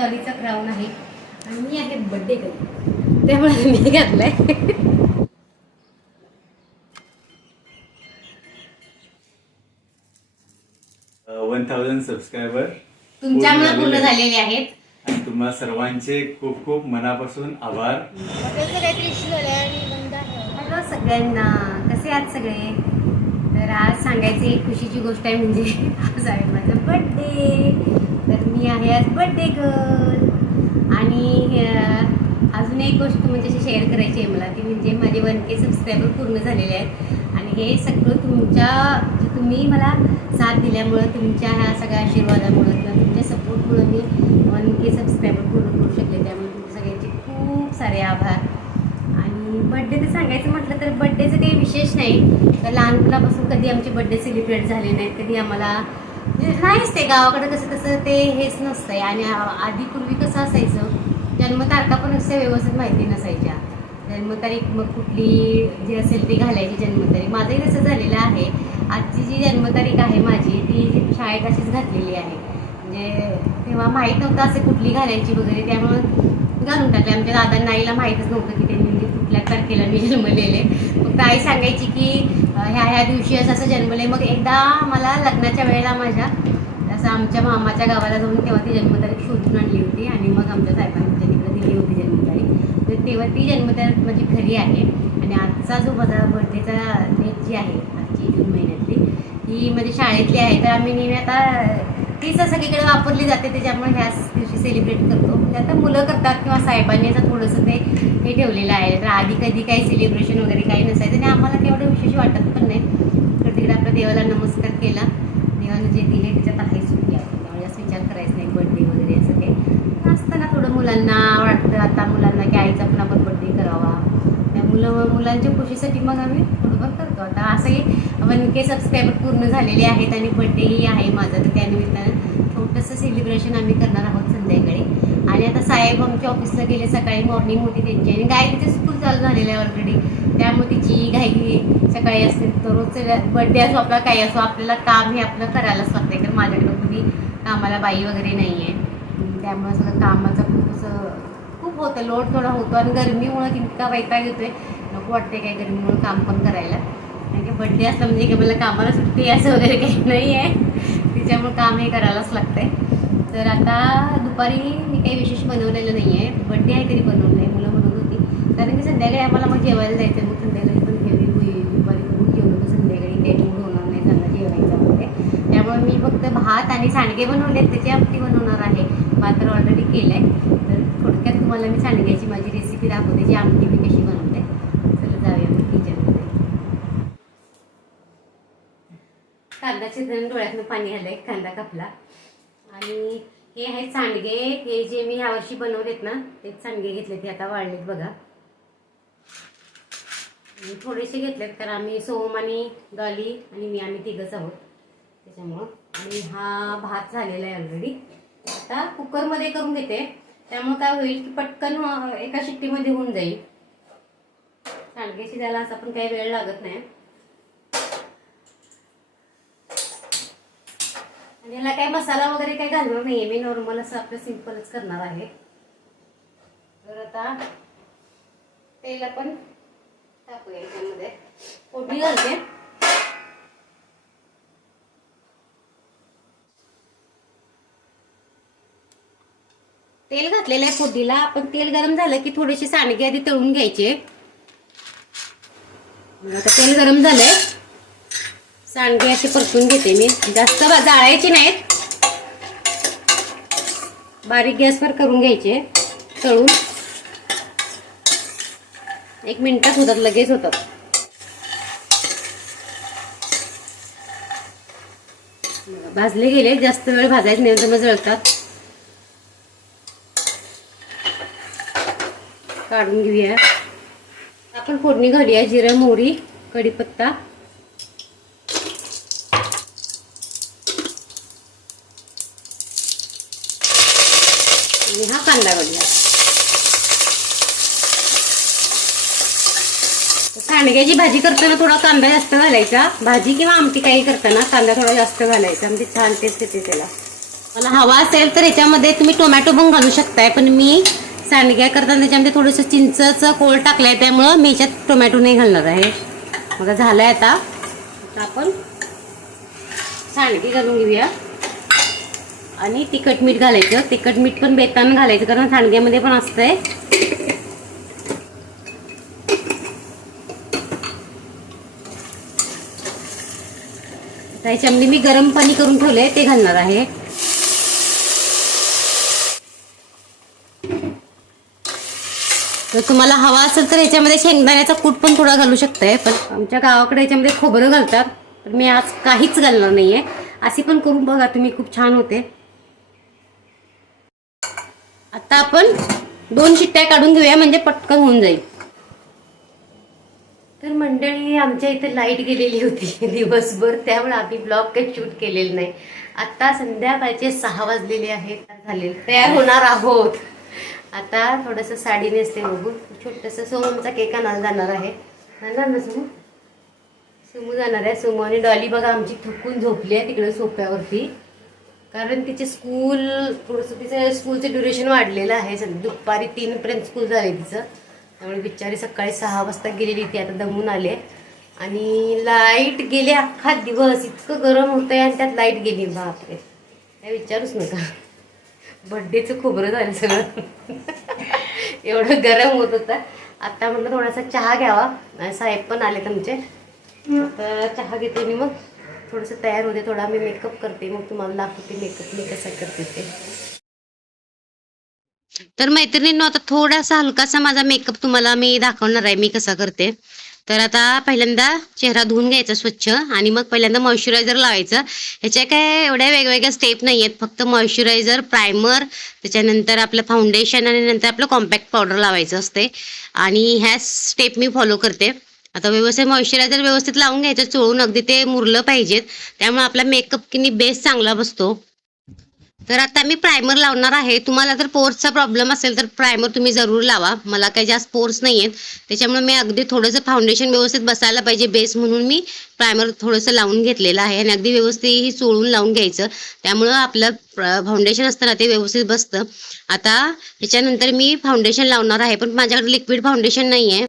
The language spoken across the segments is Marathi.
डॉलीचा क्राऊन आहे आणि मी आहे बर्थडे गर्ल, त्यामुळे मी घातलाय. 1000 सबस्क्रायबर तुमच्यामुळे पूर्ण झालेले आहेत. आणि तुम्हा सर्वांचे खूप खूप मनापासून आभार. हॅलो सगळ्यांना, कसे आहात सगळे? तर आज सांगायची एक खुशीची गोष्ट आहे, म्हणजे आज आहे माझा बर्थडे. तर मी आहे आज बर्थडे गर्ल. आणि अजून एक गोष्ट म्हणजे अशी शेअर करायची आहे मला, ती म्हणजे माझे 1K सबस्क्रायबर पूर्ण झालेले आहेत. आणि हे सगळं तुम्ही मला साथ दिल्यामुळं, तुमच्या ह्या सगळ्या आशीर्वादामुळं किंवा तुमच्या सपोर्टमुळं मी 1K सबस्क्रायबर पूर्ण करू शकले. त्यामुळे तुमच्या सगळ्यांचे खूप सारे आभार. आणि बड्डे तर सांगायचं म्हटलं तर बड्डेचं काही विशेष नाही. तर लहानपणापासून कधी आमचे बड्डे सेलिब्रेट झाले नाहीत. कधी आम्हाला नाहीच, ते गावाकडे कसं तसं ते हेच नसतं आहे. आणि आधी पूर्वी कसं असायचं, जन्मतारखा पण असं व्यवस्थित माहिती नसायच्या. जन्मतारीख मग कुठली जी असेल ती घालायची जन्मतारीख. माझंही तसं झालेलं आहे. आजची जी जन्मतारीख आहे माझी, ती शाळेत अशीच घातलेली आहे. म्हणजे तेव्हा माहीत नव्हतं असं कुठली घालायची वगैरे, त्यामुळं घालून टाकले. आमच्या दादांना आईला माहीतच नव्हतं की त्यांनी कुठल्या तारखेला मी जन्मलेले. मग आई सांगायची की ह्या दिवशी असं जन्मले. मग एकदा मला लग्नाच्या वेळेला माझ्या असं आमच्या मामाच्या गावाला जाऊन तेव्हा ती जन्मतारीख शोधून आणली होती आणि मग आमच्या साहेबांच्या तिकडे दिली होती जन्मतारीख. तर तेव्हा ती जन्मतारीख माझी खरी आहे. आणि आजचा जो माझा बर्थडेचा डेट जी आहे, आजची जून महिन्यातली, ही माझी शाळेतली आहे. तर आम्ही नेहमी आता तीच सगळीकडे वापरली जाते, त्याच्यामुळे ह्याच दिवशी सेलिब्रेट करतो. म्हणजे आता मुलं करतात किंवा साहेबांनी असं थोडंसं हे ठेवलेलं आहे. तर आधी कधी काही सेलिब्रेशन वगैरे काही नसायचं आणि आम्हाला तेवढं विशेष वाटत पण नाही. तर तिकडे आपल्या देवाला नमस्कार केला, देवानं जे दिले त्याच्यात आहे सुट्टी आहे, त्यामुळे असं विचार करायचं नाही बर्थडे वगैरे असं काही. असताना थोडं मुलांना वाटतं आता मुलांना की आईचा पण आपण बर्थडे करावा. त्या मुलांच्या खुशीसाठी मग आम्ही थोडंफार करतो. आता असंही 1K सबस्क्रायबर पूर्ण झालेले आहेत आणि बर्थडेही आहे माझा. तर त्यानिमित्तानं छोटंसं सेलिब्रेशन आम्ही करणार आहोत संध्याकाळी. आणि आता साहेब आमच्या ऑफिसला गेले, सकाळी मॉर्निंग होती त्यांची आणि गायत्रीचे स्कूल चालू झालेलं आहे ऑलरेडी. त्यामुळे तिची घाई सकाळी असते. तर रोजचं बर्थडे असो आपला काही असो, आपल्याला काम हे आपलं करायलाच लागतं आहे. कारण माझ्याकडे कुणी कामाला बाई वगैरे नाही आहे. त्यामुळे सगळं कामाचं खूप होतं, लोड थोडा होतो. आणि गरमीमुळं इतका वैताग येतोय, नको वाटते काय गरमीमुळं काम पण करायला. कारण की बड्डे असलं म्हणजे की मला कामाला सुट्टी असं वगैरे काही नाही आहे, त्याच्यामुळं काम हे करायलाच लागतं आहे. तर आता दुपारी मी काही विशेष बनवलेलं नाही आहे. बड्डे आहे तरी बनवलं नाही, मुलं म्हणत होती. कारण की संध्याकाळी आम्हाला मग जेवायला जायचं. मग संध्याकाळी पण हेवी होईल, दुपारी करून जेवलं तर संध्याकाळी काही मूड होणार नाही चांगला जेवायचा वगैरे. त्यामुळे मी फक्त भात आणि सांडगे बनवले, त्याची आमटी बनवणार आहे. भात ऑलरेडी केलं आहे. तर थोडक्यात तुम्हाला मी सांडग्याची माझी रेसिपी दाखवते, जी आमटी मी कशी बनवते. चला जाऊया मी किचनमध्ये. कांदा चिरून डोळ्यातनं पाणी आलंय, कांदा कापला. आणि हे आहेत सांडगे. हे जे मी ह्यावर्षी बनवलेत ना, तेच सांडगे घेतले, ते आता वाळलेत बघा. थोडेसे घेतलेत कारण आम्ही सोहम आणि डॉली आणि आम्ही तिघंच आहोत त्याच्यामुळं. आणि हा भात झालेला आहे ऑलरेडी. आता कुकरमध्ये करून घेते, त्यामुळे काय होईल की पटकन एका शिट्टीमध्ये होऊन जाईल. सांडगे शिजायला असा पण काही वेळ लागत नाही. आणि याला काही मसाला वगैरे काही घालणार नाहीये, मी नॉर्मल असं आपलं सिंपलच करणार आहे. तर आता तेल आपण टाकूया याच्यामध्ये, फोडणी घालते. तेल घातलेलं आहे फोडणीला. आपण तेल गरम झालं की थोडेसे सांडगे आधी तळून घ्यायचे. आता तेल गरम झालंय, सांडगे असे परतून घेते मी. जास्त जाळायचे नाहीत, बारीक गॅसवर करून घ्यायचे तळून. 1 मिनिटात होतात, लगेच होतात. भाजले गेले, जास्त वेळ भाजायचे नाही तर मग जळतात. काढून घेऊया. आपण फोडणी घालूया, जिरं मोहरी कढीपत्ता. आणि हा कांदा घालूया. सांडग्याची भाजी करताना थोडा कांदा जास्त घालायचा, भाजी किंवा आमटी काही करताना कांदा थोडा जास्त घालायचा, म्हणजे छान टेस्ट येते त्याला. मला हवा असेल तर ह्याच्यामध्ये तुम्ही टोमॅटो पण घालू शकताय, पण मी सांडग्या करताना त्याच्यामध्ये थोडंसं चिंचचं कोळ टाकलंय, त्यामुळं मी ह्याच्यात टोमॅटो नाही घालणार आहे. बघा झालंय आता आपण सांडगे घालून घेऊया आणि तिखट मीठ घालायचं. तिखट मीठ पण बेतान घालायचं कारण सांडग्यामध्ये पण असतंय. त्याच्यामध्ये मी गरम पाणी करून ठेवलंय ते घालणार आहे. जर तुम्हाला हवा असेल तर ह्याच्यामध्ये शेंगदाण्याचा कूट पण थोडा घालू शकताय, पण आमच्या गावाकडे ह्याच्यामध्ये खोबरं घालतात, तर मी आज काहीच घालणार नाहीये. अशी पण करून बघा तुम्ही, खूप छान होते. आता आपण 2 शिट्ट्या काढून घेऊया म्हणजे पटकन होऊन जाईल. तर मंडळी, आमच्या इथे लाईट गेलेली होती दिवसभर, त्यामुळे आम्ही ब्लॉग काही शूट केलेलं नाही. आता संध्याकाळचे 6 वाजलेले आहेत. झाले तयार होणार आहोत. आता थोडंसं साडी नेसते, बघू. छोटंसं सोमूचा केक आणायला जाणार आहे. जाणार ना सोमू? सोमू जाणार आहे. सोमू आणि डॉली बघा आमची थकून झोपली आहे तिकडे सोफ्यावरती, कारण तिचे स्कूल थोडंसं, तिचं स्कूलचं ड्युरेशन वाढलेलं आहे. दुपारी 3 पर्यंत स्कूल झाले तिचं, त्यामुळे बिचारी सकाळी 6 वाजता गेलेली ती. आता दमून आले आणि लाईट गेली अख्खा दिवस. इतकं गरम होतंय आणि त्यात लाईट गेली, बापरे काय विचारूच नका. बड्डेचं खोबरं झालं सगळं एवढं गरम होत होतं. आता म्हटलं थोडासा चहा घ्यावा, साहेब पण आले तुमचे. आता चहा घेते मी, मग थोडंसं तयार होते. थोडा मी मेकअप करते, मग तुम्हाला दाखवते मेकअप मी कसा करते ते. तर मैत्रिणींनो, आता थोडासा हलकासा माझा मेकअप तुम्हाला मी दाखवणार आहे मी कसा करते. तर आता पहिल्यांदा चेहरा धुवून घ्यायचा स्वच्छ आणि मग पहिल्यांदा मॉइश्चरायझर लावायचं. ह्याच्या काय एवढ्या वेगवेगळ्या स्टेप नाही आहेत, फक्त मॉइश्चरायझर, प्रायमर, त्याच्यानंतर आपलं फाउंडेशन आणि नंतर आपलं कॉम्पॅक्ट पावडर लावायचं असते. आणि ह्या स्टेप मी फॉलो करते. आता व्यवस्थित मॉइश्चरायझर व्यवस्थित लावून घ्यायचं, चोळून अगदी ते मुरलं पाहिजेत, त्यामुळे आपला मेकअप किनी बेस चांगला बसतो. तर आता मी प्रायमर लावणार आहे. तुम्हाला जर पोर्सचा प्रॉब्लेम असेल तर प्रायमर तुम्ही जरूर लावा. मला काही जास्त पोर्स नाही आहेत, त्याच्यामुळे मी अगदी थोडंसं फाउंडेशन व्यवस्थित बसायला पाहिजे बेस म्हणून मी प्रायमर थोडंसं लावून घेतलेलं आहे आणि अगदी व्यवस्थित ही चोळून लावून घ्यायचं, त्यामुळं आपलं फाउंडेशन असतं ना ते व्यवस्थित बसतं. आता ह्याच्यानंतर मी फाउंडेशन लावणार आहे, पण माझ्याकडे लिक्विड फाउंडेशन नाही आहे.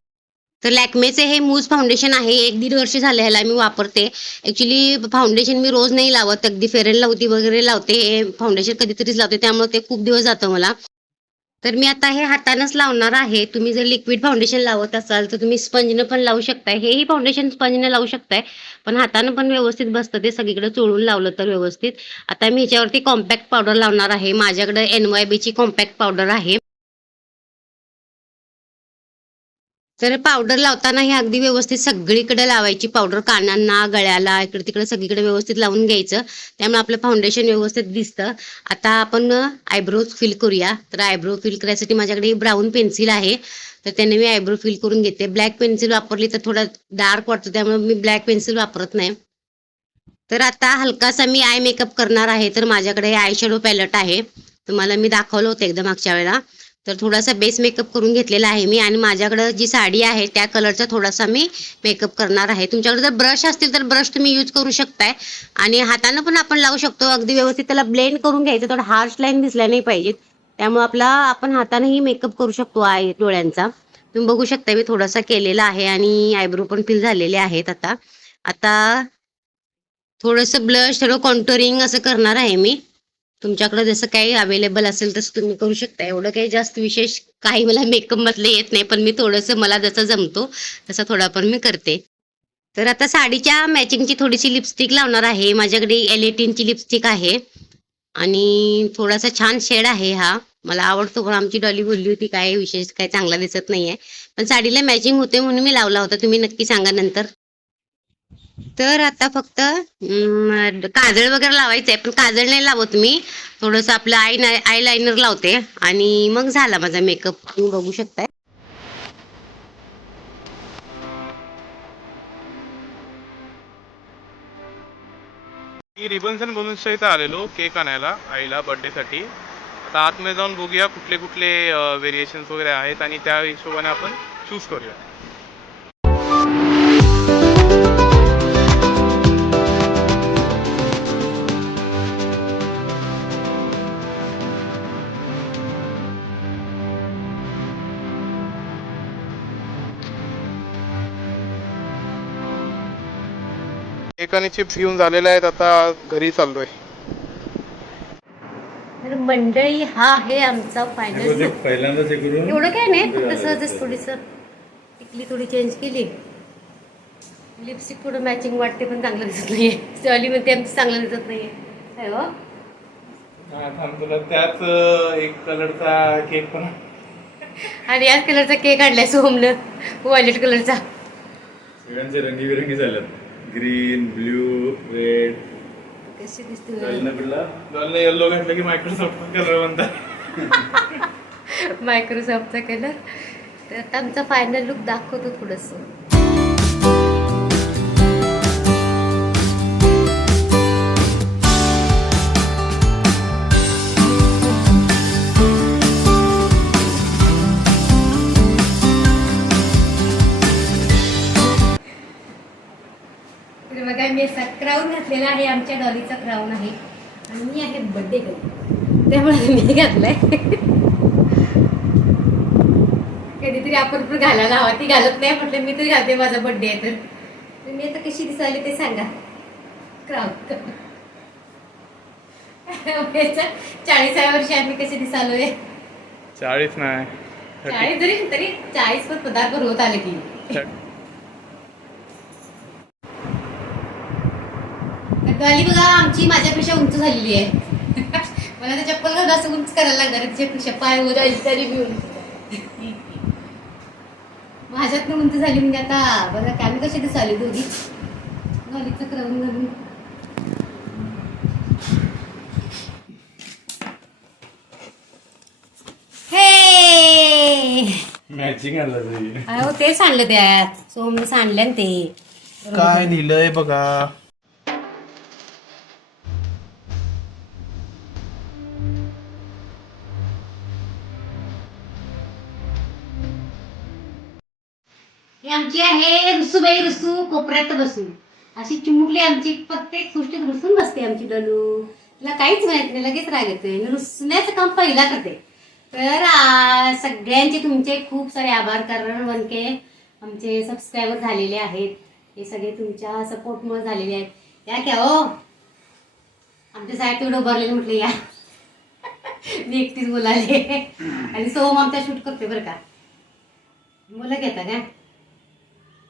तर लॅक्मेचे हे मूज फाउंडेशन आहे. 1-1.5 वर्ष झाले ह्याला मी वापरते. ॲक्च्युली फाउंडेशन मी रोज नाही लावत, अगदी फेअर अँड लव्हली वगैरे लावते. हे फाउंडेशन कधीतरीच लावते, त्यामुळे ते खूप दिवस जातं मला. तर मी आता हे हातानंच लावणार आहे. तुम्ही जर लिक्विड फाउंडेशन लावत असाल तर तुम्ही स्पंजनं पण लावू शकताय. हेही फाउंडेशन स्पंजनं लावू शकताय, पण हातानं पण व्यवस्थित बसतं ते, सगळीकडे चोळून लावलं तर व्यवस्थित. आता मी ह्याच्यावरती कॉम्पॅक्ट पावडर लावणार आहे. माझ्याकडे NYBची कॉम्पॅक्ट पावडर आहे. तर पावडर लावताना हे अगदी व्यवस्थित सगळीकडे लावायची पावडर, कानांना, गळ्याला, इकडे तिकडे सगळीकडे व्यवस्थित लावून घ्यायचं, त्यामुळे आपलं फाउंडेशन व्यवस्थित दिसतं. आता आपण आयब्रोज फिल करूया. तर आयब्रो फिल करायसाठी माझ्याकडे ब्राऊन पेन्सिल आहे, तर त्याने मी आयब्रो फिल करून घेते. ब्लॅक पेन्सिल वापरली तर थोडा डार्क वाटतं, त्यामुळे मी ब्लॅक पेन्सिल वापरत नाही. तर आता हलकासा मी आय मेकअप करणार आहे. तर माझ्याकडे आय शॅडो पॅलेट आहे, तुम्हाला मी दाखवलं होतं एकदम मागच्या वेळेला. तर थोडासा बेस मेकअप करून घेतलेला आहे मी, आणि माझ्याकडं जी साडी आहे त्या कलरचा थोडासा मी मेकअप करणार आहे. तुमच्याकडे जर ब्रश असतील तर ब्रश तुम्ही यूज करू शकताय, आणि हातानं पण आपण लावू शकतो. अगदी व्यवस्थित त्याला ब्लेंड करून घ्यायचं, थोडा हार्श लाईन दिसल्या नाही पाहिजेत, त्यामुळे आपला आपण हातानंही मेकअप करू शकतो आय डोळ्यांचा. तुम्ही बघू शकता मी थोडासा केलेला आहे आणि आयब्रो पण फिल झालेले आहेत. आता आता थोडंसं ब्लश, थोडं कॉन्टोरिंग असं करणार आहे मी. तुमच्याकडे जसं काही अवेलेबल असेल तसं तुम्ही करू शकता. एवढं काही जास्त विशेष काही मला मेकअप मधलं येत नाही, पण मी थोडंसं मला जसं जमतो तसं थोडाफार मी करते. तर आता साडीच्या मॅचिंगची थोडीशी लिपस्टिक लावणार आहे. माझ्याकडे L18ची लिपस्टिक आहे आणि थोडासा छान शेड आहे हा, मला आवडतो. पण आमची डॉली बोलली होती काय विशेष काय चांगला दिसत नाहीये, पण साडीला मॅचिंग होते म्हणून मी लावला होता. तुम्ही नक्की सांगा नंतर. तर आता फक्त काजळ वगैरे लावायचंय, पण काजळ नाही लावत मी, थोडंसं आपलं आय लायनर लावते आणि मग झाला माझा मेकअप, तुम्ही बघू शकताय. मी रिबन्स अँड बलून्सच्या इथं आलेलो केक आणायला आईला बर्थडेसाठी. आता आतमध्ये जाऊन बघूया कुठले कुठले व्हेरिएशन्स वगैरे आहेत आणि त्या हिशोबाने आपण चूज करूया. केक आणि चिप्स घेऊन झालेले आहेत, आता घरी चाललोय. तर मंडळी हा आहे आमचा फायनल लुक. पहिल्यांदाच हे करून एवढं काय नाही, फक्त सहजच थोडीसं टिकली थोडी चेंज केली. लिपस्टिक थोडं मॅचिंग वाटते पण चांगलं दिसत नाहीये. सहली म्हणते आमचं चांगलं दिसत नाहीये. काय हो? तुला त्याच एक कलरचा केक पण आणि याच कलरचा केक आणलाय सोहमनं, व्हायलेट कलरचा. सगळ्यांचे रंगीबेरंगी झालेत. Green, blue, red. कशी दिसते झालं येल्लो घातलं की मायक्रोसॉफ्ट कलर म्हणतात. मायक्रोसॉफ्टचा कलर. तर आता आमचा फायनल लुक दाखवतो थोडंसं. बघा मी असा क्राऊन घातलेला आहे, आमच्या डॉलीचा क्राऊन आहे आणि मी आहे बर्थडे गर्ल, त्यामुळे मी घातलाय. कधीतरी आपण पण घालायला हवा, ती घालत नाही म्हटलं मी तरी घालते, माझा बर्थडे आहे तर मी आता कशी दिसायली ते सांगा. क्राऊन 40व्या वर्षी आम्ही कशी दिसालोय. 40 नाही 40 तरी 40 पण पदार्थ होत आले की. डॉली बघा आमची माझ्यापेक्षा उंच झालेली आहे. मला तर चप्पल घालून असं उंच करायला लागणार तिच्यापेक्षा, पाय उंच तरी मी उंच. माझ्यात उंच झाली म्हणजे आता बघा की आम्ही कशी दिसाली दोघी डॉलीचं क्राऊन घालून. हे मॅचिंग आणलं. अहो तेच आणलं त्यात सोमने सांडलं ना ते. काय लिहिलंय बघा. ही आमची आहे रुसूबाई, रुसू कोपऱ्यात बसू. अशी चिमुकली आमची, प्रत्येक गोष्टीत रुसून बसते आमची डलू. तिला काहीच माहित नाही, लगेच राग येतोय. रुसण्याचं काम पहिला करते. तर सगळ्यांचे तुमचे खूप सारे आभार, कारण वनके आमचे सबस्क्रायबर झालेले आहेत. हे सगळे तुमच्या सपोर्टमुळे झालेले आहेत. या क्या हो आमच्या साहेब तेवढं उभारलेलं म्हटलं या. मी एकटीच बोलाले आणि सोहम आमचा शूट करते बरं का. मुलं घेता का?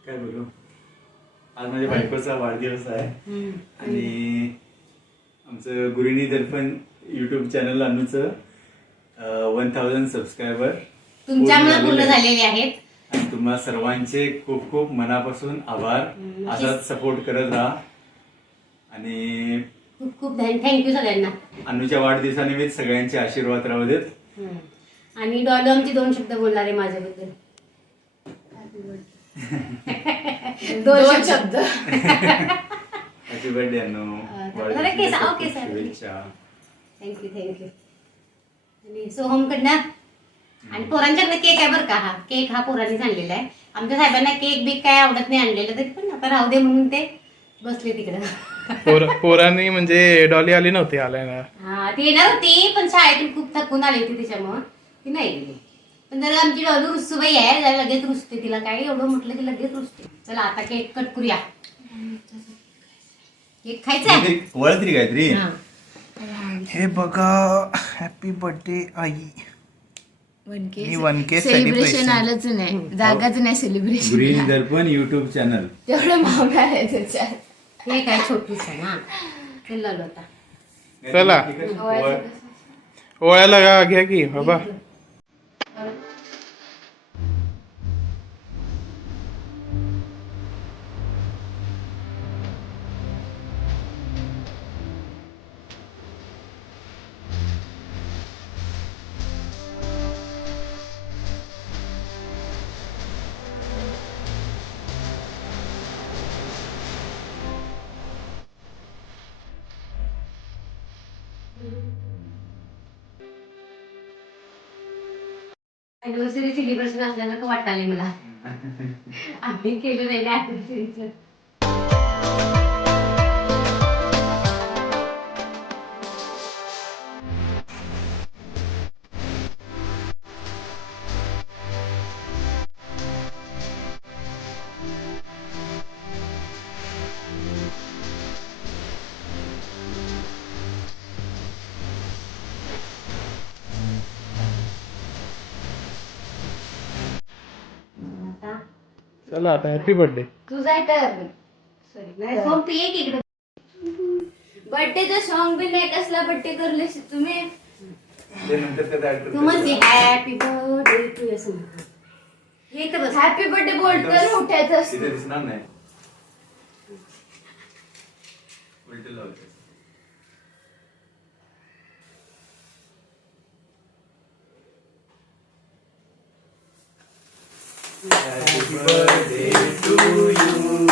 काय बोलू, आज माझ्या बायकोचा वाढदिवस आहे आणि आमचं गुरुनी दर्पण युट्यूब चॅनल अनुचं 1000 सबस्क्रायबर तुमच्यामुळे पूर्ण झालेले आहेत. आणि तुम्हा सर्वांचे खूप खूप मनापासून आभार. असाच सपोर्ट करत राहा आणि खूप खूप थँक्यू सगळ्यांना. अनुच्या वाढदिवसानिमित्त सगळ्यांचे आशीर्वाद राहू देत. आणि डॉली आमची 2 शब्द बोलणार आहे माझ्याबद्दल. 2 शब्द. हॅपी बर्थडे अनु. शुभेच्छा. थँक्यू. आणि सोहमकडनं आणि पोरांच्याकडनं केक आहे बरं का. हा केक हा पोरांनीच आणलेला आहे. आमच्या साहेबांना केक बीक काय आवडत नाही आणलेलं, तरी पण आता राहू दे म्हणून ते बसले तिकडं. पोरांनी म्हणजे डॉली आली नव्हती आलाय ना. हा ती येणार होती पण शाळेतून खूप थकून आली होती त्याच्यामुळं ती नाही गेली. पण जर आमची डॉलू रुसूबाई आहे, जरा लगेच रुसते. तिला काय एवढं म्हटलं की लगेच रुसते. चला आता केक कट करूया. केक खायचा आहे वळतरी काहीतरी. हे बघा, हॅपी बर्थडे आई. मी 1K सेलिब्रेशन आलंच नाही, जागाच नाही सेलिब्रेशन. गुरुनी दर्पण युट्यूब चॅनल. तेवढं महागा आहे त्याच्यात. हे काय छोटीच आहे ना. ते लावलं आता. चला ओळ्याला घ्या की बाबा. अॅनिव्हर्सरी सेलिब्रेशन असल्यासारखं वाटायला मला. आम्ही केलं नाही ना अॅनिव्हर्सरीचं. चला आता हॅपी बर्थडे. तुझा टर्न. नाही सॉन्ग तू एक इकडे. बर्थडेचं सॉन्ग बी नाही कसला बर्थडे करले तुम्ही. ते नंतर त्यात ऍड तू म्हणते हॅपी बर्थडे टू असं म्हण. हे तर बस. हॅपी बर्थडे बोलतो उठायचं तिथे दिसणार नाही. उलटे लावायचे. Happy birthday to you.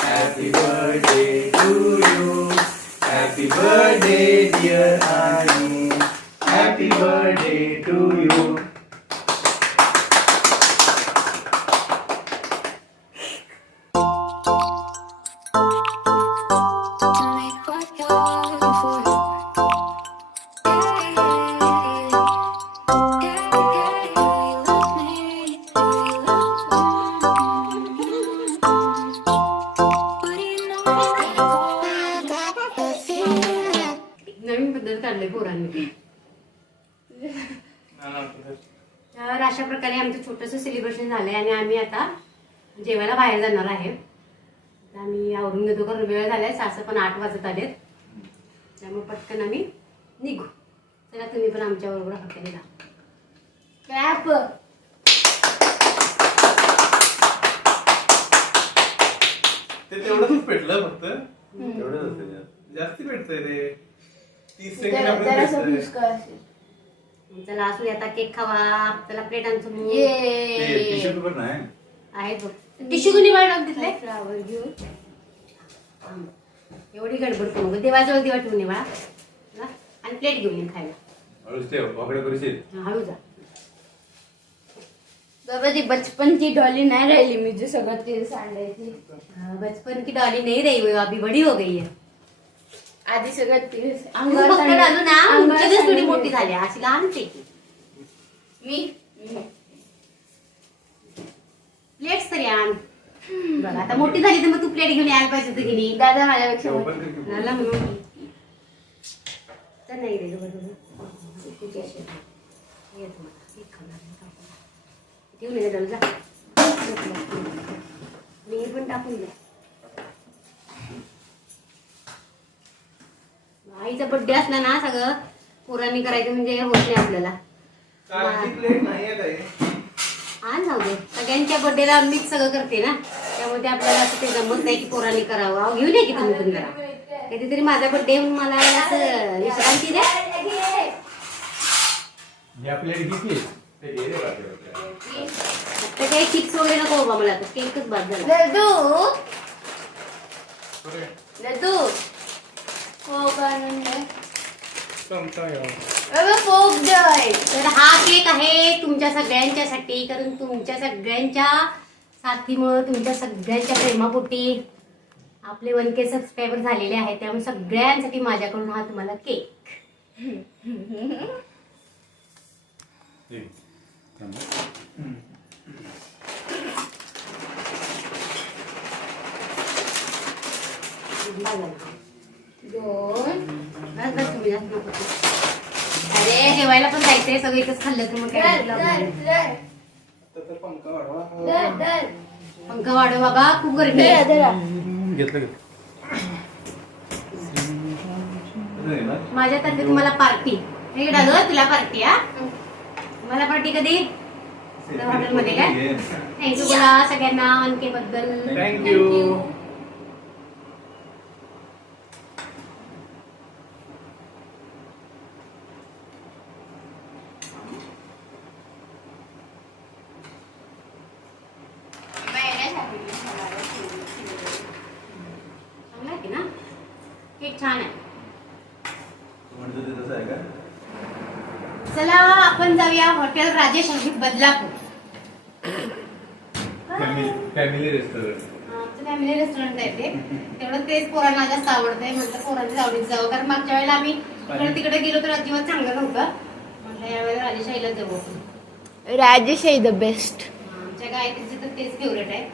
Happy birthday to you. Happy birthday dear Anu. Happy birthday to you. नवीन पद्धत काढले पोरांनी. तर अशा प्रकारे आमचं छोटंसं सेलिब्रेशन झालंय आणि आम्ही आता जेवायला बाहेर जाणार आहे. तर आम्ही आवरून घेतो कारण वेळ झालाय. सासं पण 8 वाजत आलेत. त्यामुळे पटकन आम्ही निघू. चला तुम्ही पण आमच्या बरोबर हक्काने जा. क्लॅप. ते तेवढंच पेटलं फक्त. एवढंच असेल यार. जास्ती पेटतंय रे. 30 जरासं सेकंड. फुसका असेल. चला असू दे आता केक खावा. चला प्लेट आणतो मग. ते टिश्यू पेपर नाही. आहे बघ टिश्यू कुणी बाहेर टाक तिथले. फ्लावर घेऊन. एवढी गडबड करू नको. देवाजवळ दिवा ठेवून ये बाळा. हा? आणि प्लेट घेऊन ये खायला. हळूच ठेव. वाकडं करूशील. हा, हळू जा. बाबा ती बचपनची डॉली नाही राहिली मी जे सगळं तेल सांडायची. बचपन की डॉली नहीं रही वो अभी बड़ी हो गई है. आधी सगळं तेल तू फक्त घालू ना उंचीच थोडी मोठी झाली अशी लहान होती की. मी प्लेट्स तरी आण. बघ आता मोठी झाली तर मग तू प्लेट घेऊन यायला पाहिजे होती की नाही. दादा माझ्यापेक्षा ओपन मोठी. कर की. झालं म्हणून तर नाही रे बरोबर. घेऊन ये जा. मी पण टाकून द्या. आईचा बर्थडे असला ना सगळं पोरांनी करायचं म्हणजे होत नाही आपल्याला. प्लेट नाहीये काय. आण जाऊ दे. सगळ्यांच्या बर्थडेला मीच सगळं करते ना त्यामुळे ते आपल्याला असं ते जमत नाही की पोरांनी करावं. अहो, घेऊन ये की तुम्ही पण करा. कधीतरी माझा बर्थडे म्हणून मला असं विश्रांती द्या. या प्लेट घे की. ते घे रे बाकी. आता काही चिप्स वगैरे नको बाबा मला. आता केकच बाद झाला. लड्डू फोक आणून दे. चमचा घ्या. बाबा फोक दे. तर हा केक आहे तुमच्या सगळ्यांच्यासाठी कारण तुमच्या सगळ्यांच्या साथीमुळे तुमच्या सगळ्यांच्या प्रेमापोटी आपले 1K सबस्क्रायबर झालेले आहेत. त्यामुळे सगळ्यांसाठी माझ्याकडून हा तुम्हाला केक. दोन. बस बस तुम्ही जास्त नको करू. अरे जेवायला पण जायचंय सगळं इथंच खाल्लं तर मग काय दर लावणार? दर तर पंखा वाढवा. दर दर पंखा वाढव बाबा खूप गरमी आहे. दर. घेतलं माझ्या तर्फे तुम्हाला पार्टी. हे डालो तुला पार्टी. हा मला पार्टी कधी हॉटेलमध्ये काय. थँक्यू बोला सगळ्यांना 1K बद्दल. थँक्यू. चांगला आहे ना केक. छान आहे. म्हणतो ते तसं आहे का. चला आपण जाऊया hotel Rajesh Badlapur. Family restaurant. आमचं फॅमिली रेस्टॉरंट आहे ते. तेवढं तेच पोरांना जास्त आवडतंय. म्हटलं पोरांच्या आवडीत जावं कारण मागच्या वेळेला आम्ही इकडे तिकडे गेलो तर अजिबात चांगलं नव्हतं. म्हटलं यावेळेला राजेशाहीला जाऊ आपण. राजेश आहे द बेस्ट. आमच्या गायत्रीचे तर तेच फेवरेट आहे.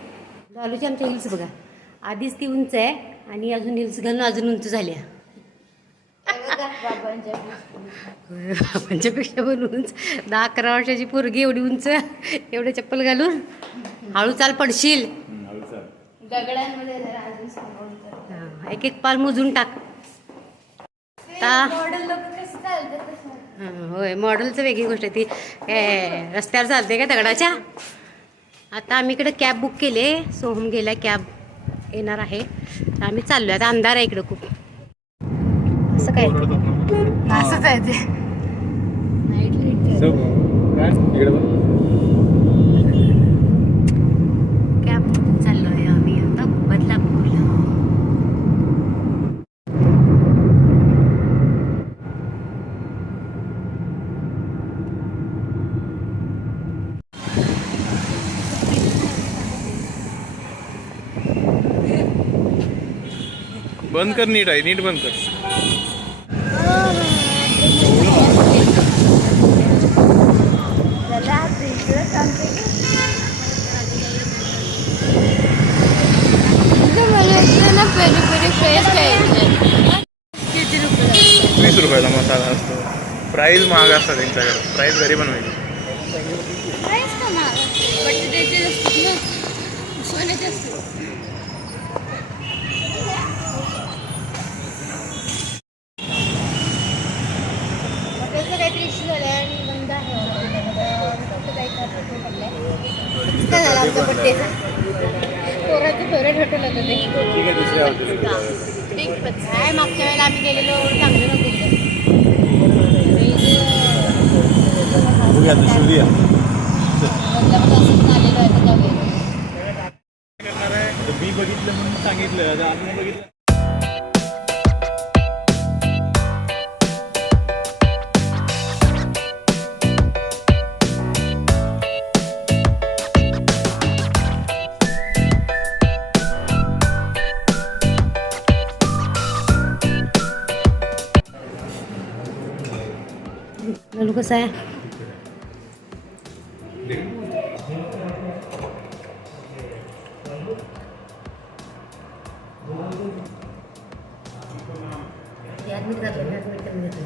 लालूची आमच्या हिल्स बघा आधीच ती उंच आहे आणि अजून हिल्स घालून अजून उंच झाल्या. पंच्यापेक्षा पण उंच. 10-11 वर्षाची पोरगी एवढी उंच एवढे चप्पल घालून. हळू चाल पडशील. दगडांमध्ये जरा अजून समोर कर. हा, एक एक पाल मोजून टाक. मॉडेल लोक कसं चालतं तसं. होय, मॉडेलचं वेगळी गोष्ट आहे ती. काय रस्त्यावर चालते का दगडाच्या? आता आम्ही इकडे कॅब बुक केली आहे. सोहम गेला, कॅब येणार आहे. तर आम्ही चाललोय. आता अंधार आहे इकडं खूप. असं काय असंच आहे ते. नाईट कॅब चाललोय आम्ही आता बदलापूरला. बंद कर, नीट आहे, नीट बंद कर. पेरी पेरी फ्रेश किती रुपये? 20 रुपयाला मसाला असतो. प्राईस महाग असतात त्यांच्याकडे, प्राईस घरी बनवायची. प्राईस का महाग बट त्याचे असतात ना, सोन्याचे असतात. हॉटेलचं काहीतरी इश्यू झाला आणि बंद आहे. काय झालं आमचा बड्डेचा? पोराचं फेवरेट हॉटेल होतं ते. काय मागच्या वेळेला आम्ही गेलेलो चांगलं नव्हतं. मी बघितलं म्हणून सांगितलं, आता आपण बघितलं. नलू कसं आहे? ॲडमिट करलं, ॲडमिट करून घेतलं.